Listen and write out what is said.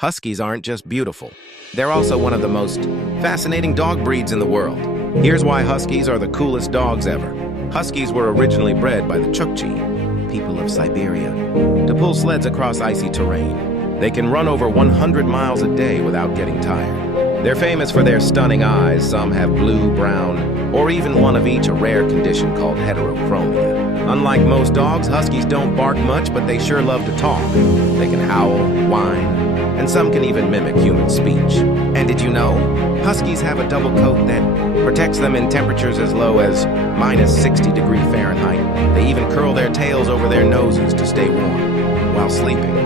Huskies aren't just beautiful. They're also one of the most fascinating dog breeds in the world. Here's why Huskies are the coolest dogs ever. Huskies were originally bred by the Chukchi, people of Siberia, to pull sleds across icy terrain. They can run over 100 miles a day without getting tired. They're famous for their stunning eyes. Some have blue, brown, or even one of each, a rare condition called heterochromia. Unlike most dogs, Huskies don't bark much, but they sure love to talk. They can howl, whine, and some can even mimic human speech. And did you know? Huskies have a double coat that protects them in temperatures as low as -60°F. They even curl their tails over their noses to stay warm while sleeping.